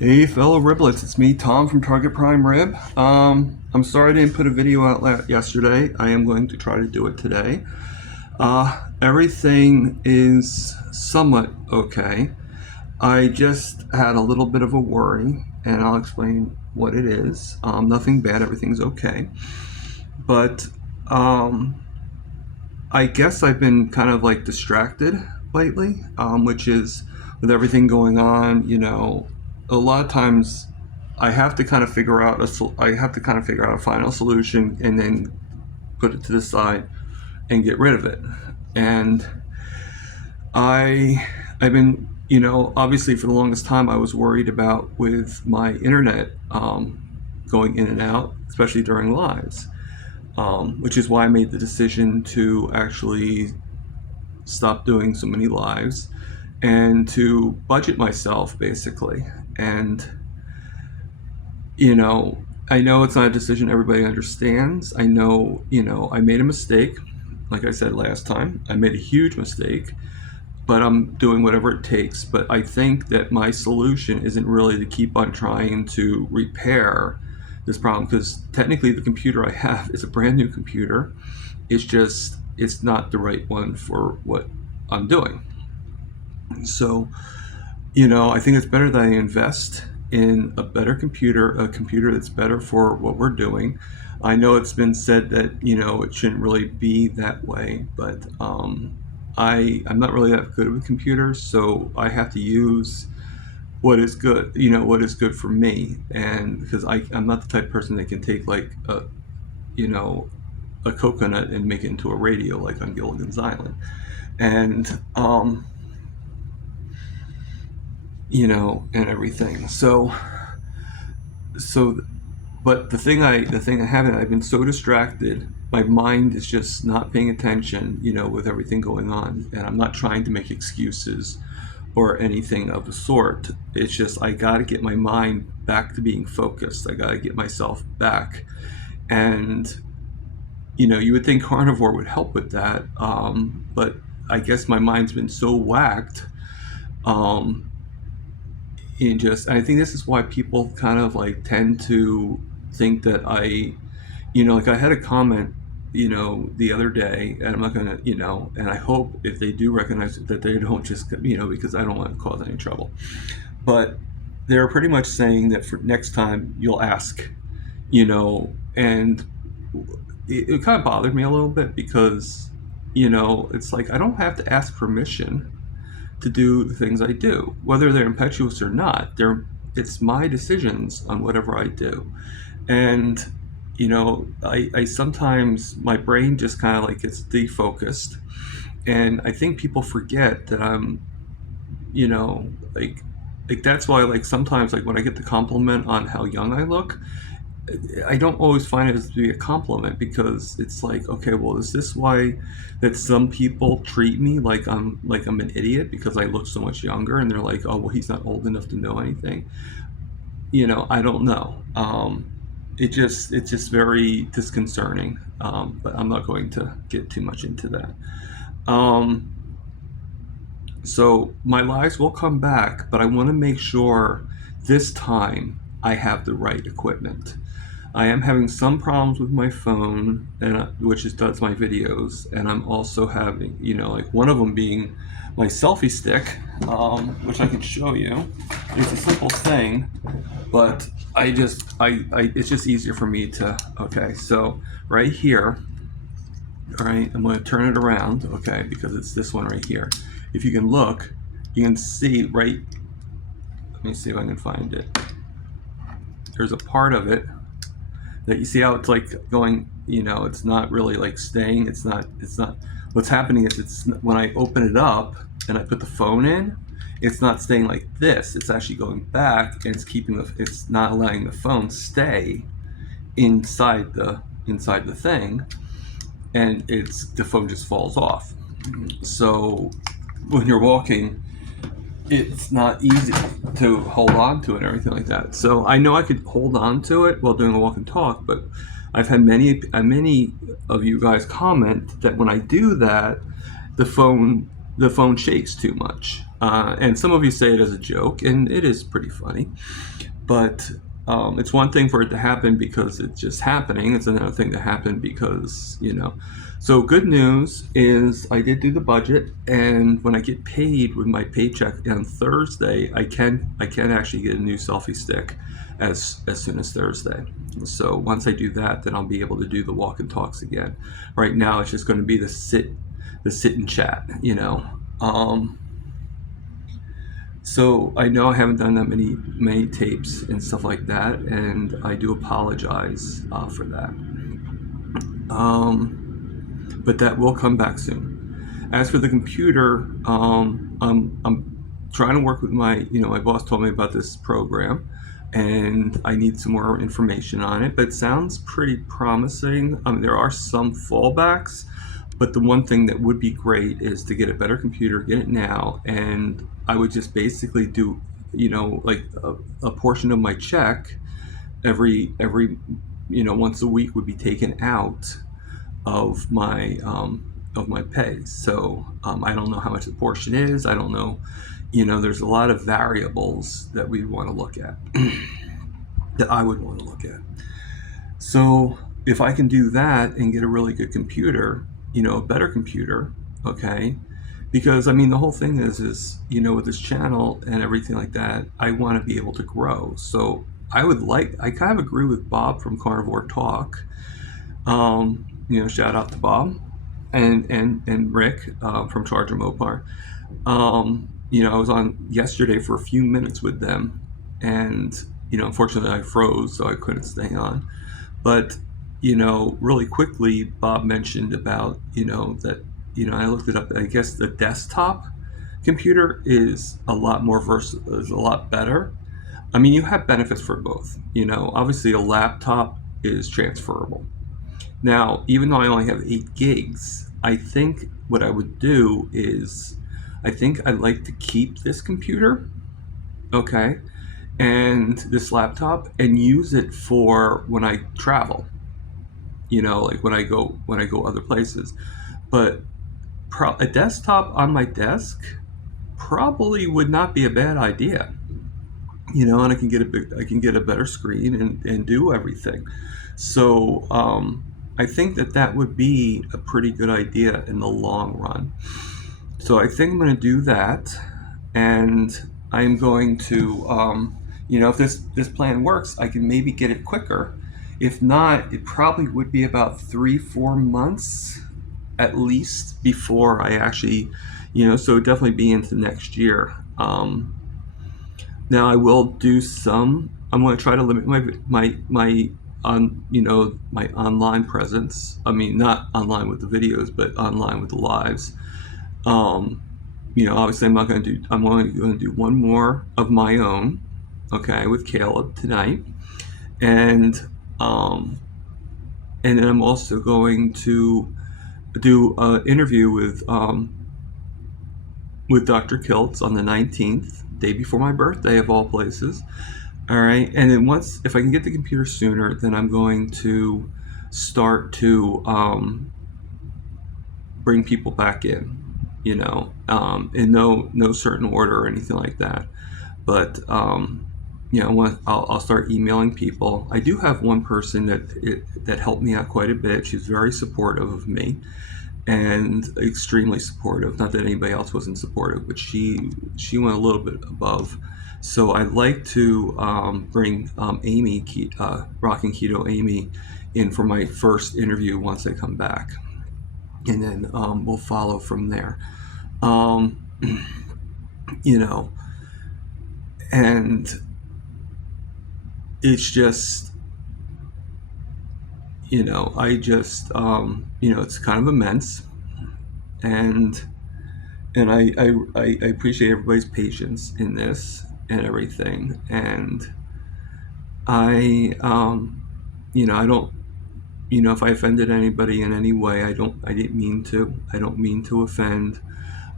Hey fellow Riblets, it's me, Tom from Target Prime Rib. I'm sorry I didn't put a video out yesterday. I am going to try to do it today. Everything is somewhat okay. I just had a little bit of a worry, and I'll explain what it is. Nothing bad, everything's okay. But I guess I've been kind of like distracted lately, which is with everything going on. A lot of times I have to kind of figure out a final solution and then put it to the side and get rid of it. And I've been, obviously for the longest time I was worried about with my internet going in and out, especially during lives. Which is why I made the decision to actually stop doing so many lives and to budget myself basically. And, I know it's not a decision everybody understands. I know, I made a mistake. Like I said last time, I made a huge mistake, but I'm doing whatever it takes. But I think that my solution isn't really to keep on trying to repair this problem, because technically the computer I have is a brand new computer. It's not the right one for what I'm doing. So, I think it's better that I invest in a better computer, a computer that's better for what we're doing. I know it's been said that, it shouldn't really be that way, but I'm not really that good with computers, so I have to use what is good for me. And because I'm not the type of person that can take like you know, a coconut and make it into a radio like on Gilligan's Island. And, and everything. So, but the thing I haven't, I've been so distracted. My mind is just not paying attention, with everything going on. And I'm not trying to make excuses or anything of the sort. It's just, I got to get my mind back to being focused. I got to get myself back. And, you would think carnivore would help with that. But I guess my mind's been so whacked. Um, I think this is why people kind of like tend to think that like I had a comment, the other day, and I'm not gonna, and I hope if they do recognize it that they don't just, because I don't want to cause any trouble. But they're pretty much saying that for next time you'll ask, and it kind of bothered me a little bit because, it's like I don't have to ask permission to do the things I do, whether they're impetuous or not. It's my decisions on whatever I do. And, I sometimes, my brain just kind of like gets defocused. And I think people forget that I'm, like that's why, like, sometimes, like, when I get the compliment on how young I look, I don't always find it to be a compliment, because it's like, okay, well, is this why that some people treat me like I'm an idiot because I look so much younger, and they're like, oh, well, he's not old enough to know anything. I don't know. It's just very disconcerting. But I'm not going to get too much into that. Um, so my lives will come back, but I want to make sure this time I have the right equipment. I am having some problems with my phone, and which does my videos, and I'm also having, like one of them being my selfie stick, which I can show you. It's a simple thing, but it's just easier for me to. Okay, so right here, all right, I'm going to turn it around, okay, because it's this one right here. If you can look, you can see right. Let me see if I can find it. There's a part of it that you see how it's like going, it's not really like staying. It's not, what's happening is when I open it up and I put the phone in, it's not staying like this. It's actually going back, and it's not allowing the phone stay inside the thing, and the phone just falls off. So when you're walking, it's not easy to hold on to it and everything like that. So I know I could hold on to it while doing a walk and talk, but I've had many of you guys comment that when I do that, the phone shakes too much. And some of you say it as a joke, and it is pretty funny. But it's one thing for it to happen because it's just happening. It's another thing to happen because, So good news is I did do the budget, and when I get paid with my paycheck on Thursday, I can actually get a new selfie stick as soon as Thursday. So once I do that, then I'll be able to do the walk and talks again. Right now, it's just going to be the sit and chat. So I know I haven't done that many tapes and stuff like that, and I do apologize for that. But that will come back soon. As for the computer, I'm trying to work with my boss told me about this program, and I need some more information on it. But it sounds pretty promising. There are some fallbacks, but the one thing that would be great is to get a better computer, get it now, and I would just basically do, like a portion of my check every once a week would be taken out of my pay. So I don't know how much the portion is. I don't know. There's a lot of variables that we want to look at, that I would want to look at. So if I can do that and get a really good computer, a better computer, okay, because the whole thing is with this channel and everything like that, I want to be able to grow. So I kind of agree with Bob from Carnivore Talk. Shout out to Bob and Rick from Charger Mopar. I was on yesterday for a few minutes with them, and unfortunately I froze, so I couldn't stay on. But really quickly, Bob mentioned about that I looked it up. I guess the desktop computer is a lot more is a lot better. You have benefits for both. Obviously a laptop is transferable. Now, even though I only have 8 gigs, I think what I would do is, I think I'd like to keep this computer, okay, and this laptop, and use it for when I travel. Like when I go other places. But a desktop on my desk probably would not be a bad idea. And I can get a better screen and do everything. So I think that would be a pretty good idea in the long run. So I think I'm going to do that, and I'm going to, if this plan works, I can maybe get it quicker. If not, it probably would be about 3-4 months at least before I actually, so definitely be into next year. Now I will do some. I'm going to try to limit my my online presence. Not online with the videos, but online with the lives. Obviously I'm only going to do one more of my own, okay, with Caleb tonight, and then I'm also going to do an interview with Dr. Kiltz on the 19th, day before my birthday of all places. All right, and then if I can get the computer sooner, then I'm going to start to bring people back in, in no certain order or anything like that. But I'll start emailing people. I do have one person that helped me out quite a bit. She's very supportive of me, and extremely supportive. Not that anybody else wasn't supportive, but she went a little bit above. So I'd like to bring Amy, Rocking Keto Amy, in for my first interview once I come back, and then we'll follow from there. And it's just, I just, it's kind of immense, and I appreciate everybody's patience in this and everything, and I don't, if I offended anybody in any way, I didn't mean to. I don't mean to offend.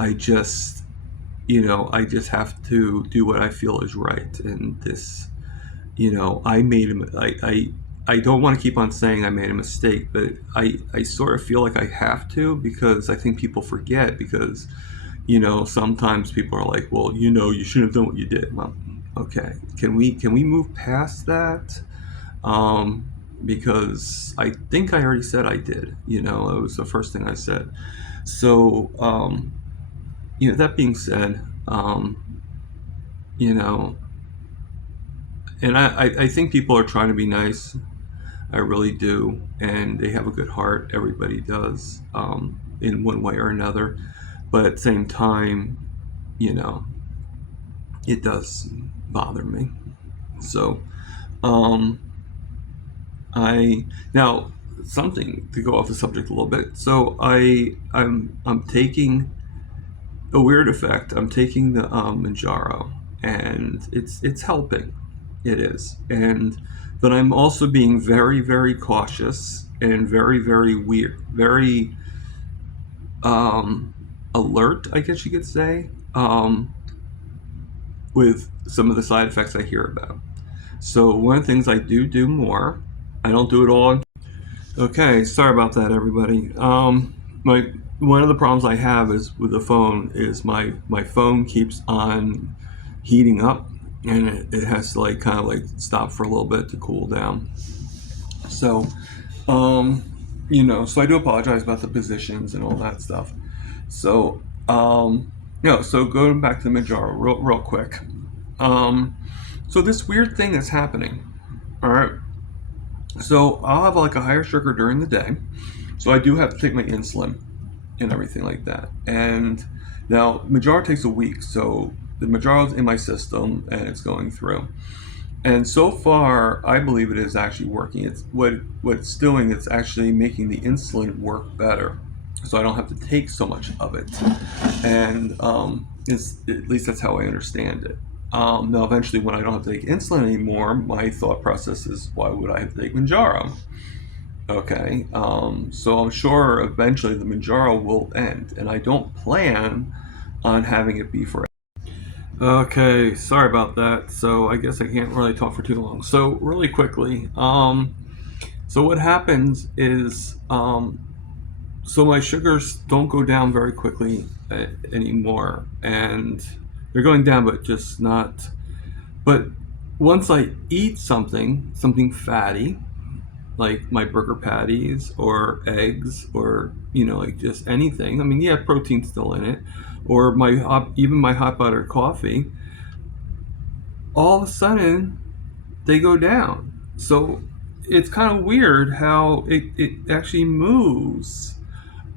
I just have to do what I feel is right. And this, I made I don't want to keep on saying I made a mistake, but I sort of feel like I have to, because I think people forget, because sometimes people are like, well, you shouldn't have done what you did. Well, okay, can we move past that? Because I think I already said I did. It was the first thing I said. So, that being said, you know, and I think people are trying to be nice. I really do, and they have a good heart. Everybody does, in one way or another. But at the same time, you know, it does bother me. So, um, I now something to go off the subject a little bit. So I'm taking a weird effect. I'm taking the Manjaro, and it's helping. It is, and but I'm also being very very cautious and very very weird, very um, alert, I guess you could say, with some of the side effects I hear about. So one of the things I do more, I don't do it all. Okay, sorry about that, everybody. My One of the problems I have is with the phone is my phone keeps on heating up, and it has to like kind of like stop for a little bit to cool down. So, um, so I do apologize about the positions and all that stuff. So, so going back to the Manjaro real quick. Um, so this weird thing that's happening. All right. So I'll have like a higher sugar during the day. So I do have to take my insulin and everything like that. And now Manjaro takes a week, so the Manjaro's in my system and it's going through. And so far, I believe it is actually working. It's what it's doing. It's actually making the insulin work better, so I don't have to take so much of it. And it's at least that's how I understand it. Now, eventually, when I don't have to take insulin anymore, my thought process is, why would I have to take Manjaro? Okay, so I'm sure eventually the Manjaro will end, and I don't plan on having it be forever. Okay, sorry about that. So I guess I can't really talk for too long. So really quickly, so what happens is, so my sugars don't go down very quickly anymore, and they're going down, but just not. But once I eat something fatty, like my burger patties or eggs or like just anything. I mean, yeah, protein's still in it, or even my hot butter coffee. All of a sudden, they go down. So it's kind of weird how it actually moves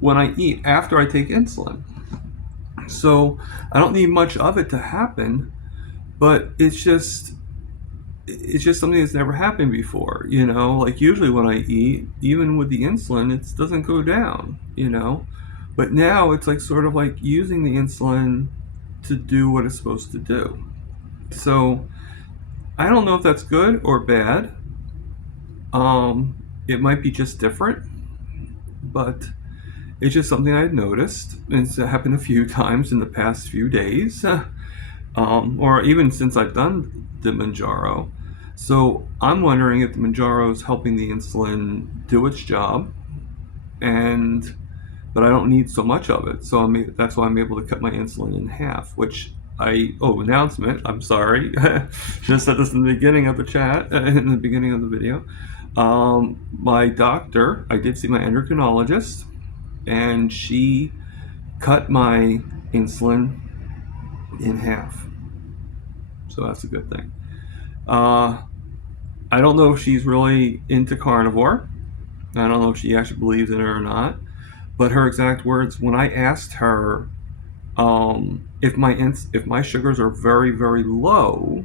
when I eat after I take insulin. So I don't need much of it to happen, but it's just something that's never happened before. Like usually when I eat, even with the insulin, it doesn't go down. But now it's like sort of like using the insulin to do what it's supposed to do. So I don't know if that's good or bad. It might be just different, but it's just something I've noticed. It's happened a few times in the past few days, or even since I've done the Manjaro. So I'm wondering if the Manjaro is helping the insulin do its job, and but I don't need so much of it. So that's why I'm able to cut my insulin in half. Announcement. I'm sorry, should have said this in the beginning of the chat, in the beginning of the video. My doctor, I did see my endocrinologist, and she cut my insulin in half. So that's a good thing. I don't know if she's really into carnivore. I don't know if she actually believes in it or not. But her exact words, when I asked her, if my sugars are very very low,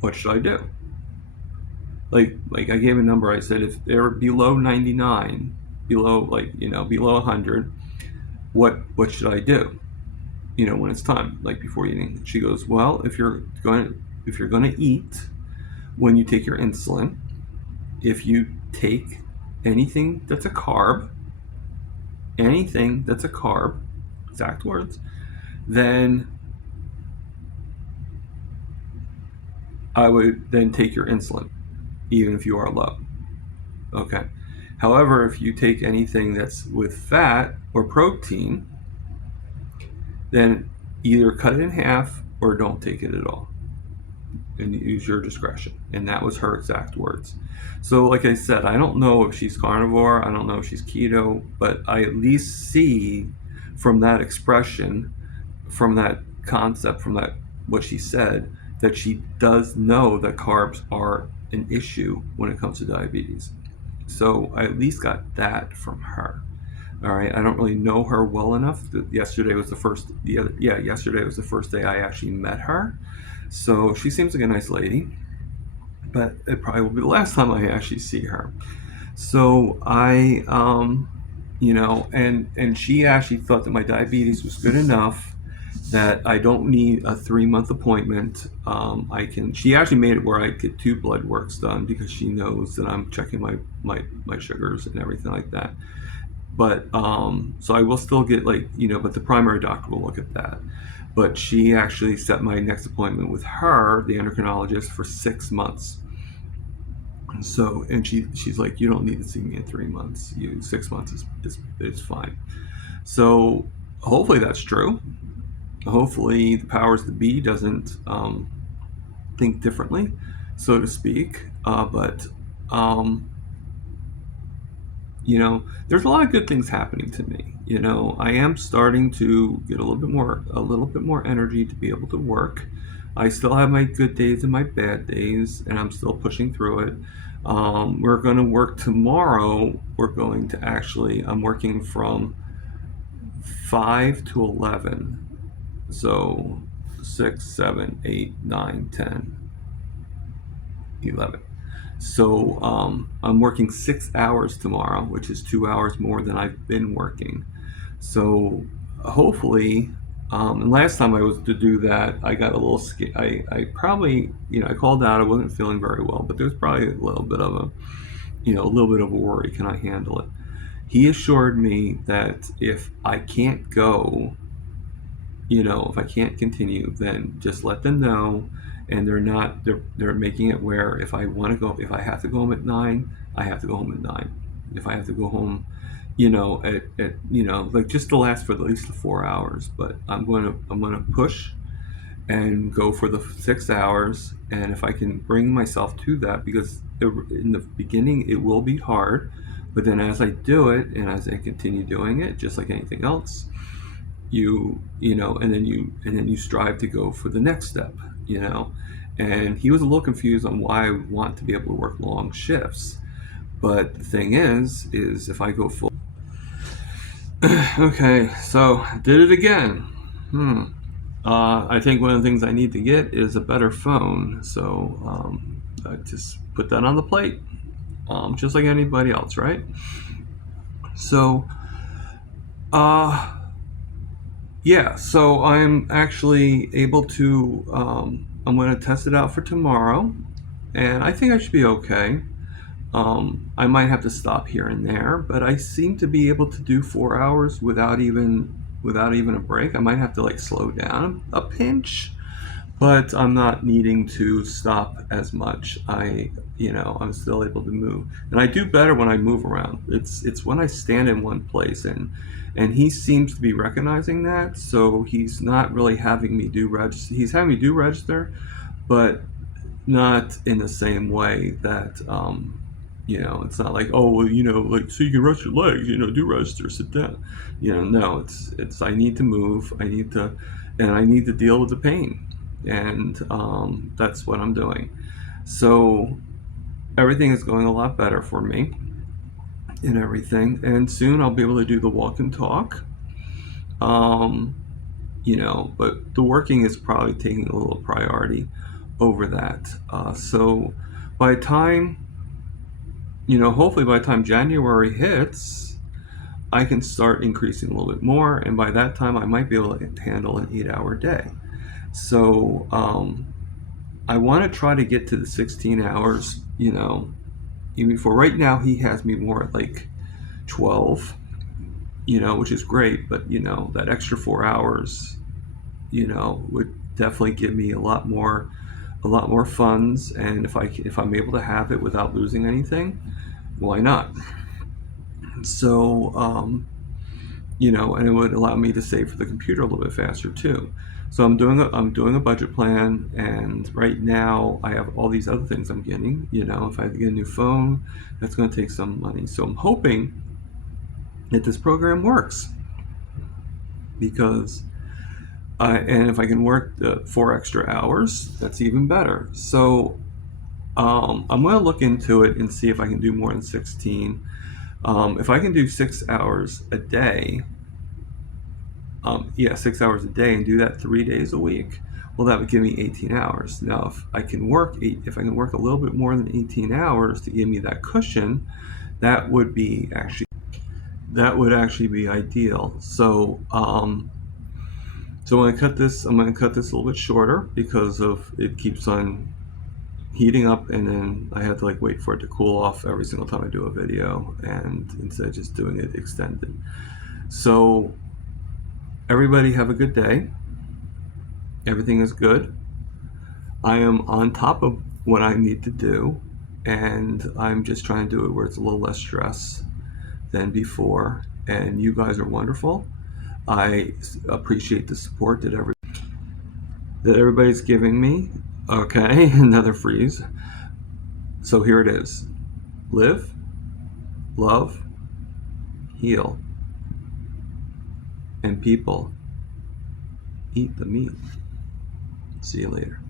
what should I do? Like I gave a number. I said if they're below 99, below below 100, what should I do? When it's time, like before eating. She goes, well, if you're going to eat when you take your insulin, if you take anything that's a carb, exact words, then I would then take your insulin, even if you are low. Okay. However, if you take anything that's with fat or protein, then either cut it in half or don't take it at all, and use your discretion. And that was her exact words. So, like I said, I don't know if she's carnivore, I don't know if she's keto, but I at least see from that expression, from that concept, from that what she said, that she does know that carbs are an issue when it comes to diabetes. So I at least got that from her. All right, I don't really know her well enough. Yesterday was the first. Yesterday was the first day I actually met her. So she seems like a nice lady, but it probably will be the last time I actually see her. So I, and she actually thought that my diabetes was good enough that I don't need a 3-month appointment. I can. She actually made it where I get 2 blood works done because she knows that I'm checking my sugars and everything like that. But so I will still get but the primary doctor will look at that. But she actually set my next appointment with her, the endocrinologist, for 6 months. So, and she's like, you don't need to see me in 3 months. 6 months is fine. So hopefully that's true. Hopefully the powers that be doesn't think differently, so to speak. But there's a lot of good things happening to me. I am starting to get a little bit more energy to be able to work. I still have my good days and my bad days, and I'm still pushing through it. We're going to work tomorrow. I'm working from 5 to 11. So 6, 7, 8, 9, 10, 11. So I'm working 6 hours tomorrow, which is 2 hours more than I've been working. So hopefully, and last time I was to do that, I got a little scared. I probably, I called out. I wasn't feeling very well, but there's probably a little bit of a worry. Can I handle it? He assured me that if I can't go, if I can't continue, then just let them know. And they're making it where if I want to go, if I have to go home at 9, I have to go home at 9. If I have to go home, like just to last for at least 4 hours, but I'm going to push and go for the 6 hours. And if I can bring myself to that, because in the beginning it will be hard, but then as I do it and as I continue doing it, just like anything else, and then you strive to go for the next step. And he was a little confused on why I want to be able to work long shifts. But the thing is if I go full. Okay, so did it again. I think one of the things I need to get is a better phone. So I just put that on the plate, just like anybody else, right? So, yeah, so I'm actually able to, I'm going to test it out for tomorrow, and I think I should be okay. I might have to stop here and there, but I seem to be able to do 4 hours without even a break. I might have to slow down a pinch, but I'm not needing to stop as much. I'm still able to move, and I do better when I move around. It's when I stand in one place, and he seems to be recognizing that. So he's not really having me do register. He's having me do register, but not in the same way that it's not like, oh well, so you can rest your legs, do register, sit down. No, it's I need to move. And I need to deal with the pain, and that's what I'm doing. So everything is going a lot better for me and everything, and soon I'll be able to do the walk and talk. But the working is probably taking a little priority over that. So by the time, hopefully by the time January hits, I can start increasing a little bit more, and by that time I might be able to handle an 8-hour day. So I want to try to get to the 16 hours, even before. Right now he has me more at 12, which is great, but that extra 4 hours, would definitely give me a lot more funds. And if I'm able to have it without losing anything, why not? So and it would allow me to save for the computer a little bit faster too. So I'm doing a budget plan, and right now I have all these other things I'm getting. If I get a new phone, that's going to take some money. So I'm hoping that this program works, because and if I can work 4 extra hours, that's even better. So I'm going to look into it and see if I can do more than 16. If I can do 6 hours a day, 6 hours a day, and do that 3 days a week, well, that would give me 18 hours. Now, if I can work a little bit more than 18 hours to give me that cushion, that would actually be ideal. So, I'm going to cut this. I'm going to cut this a little bit shorter because of it keeps on heating up, and then I had to wait for it to cool off every single time I do a video, and instead of just doing it extended. So everybody have a good day. Everything is good. I am on top of what I need to do, and I'm just trying to do it where it's a little less stress than before. And you guys are wonderful. I appreciate the support that everybody's giving me. Okay, another freeze. So here it is. Live, love, heal, and people, eat the meat. See you later.